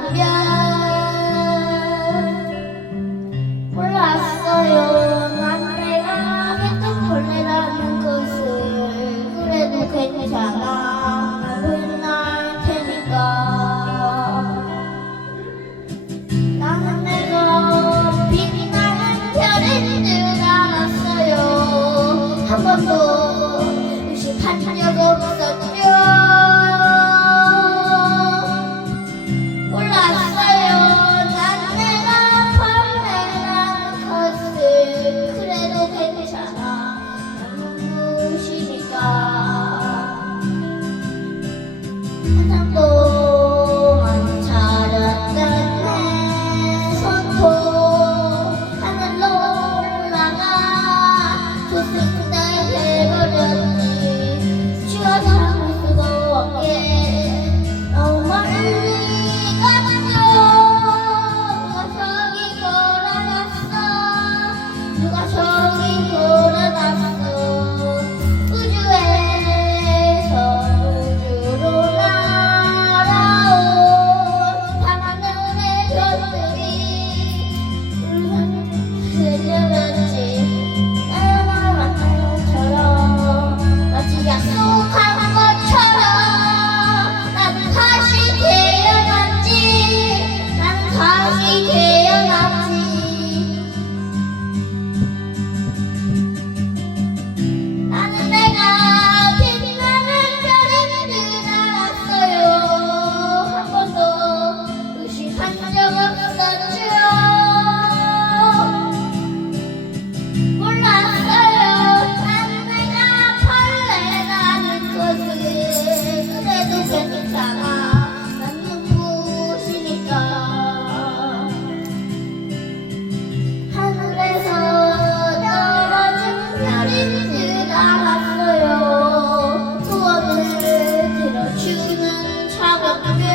ผมยาว 不是老师 Thank you.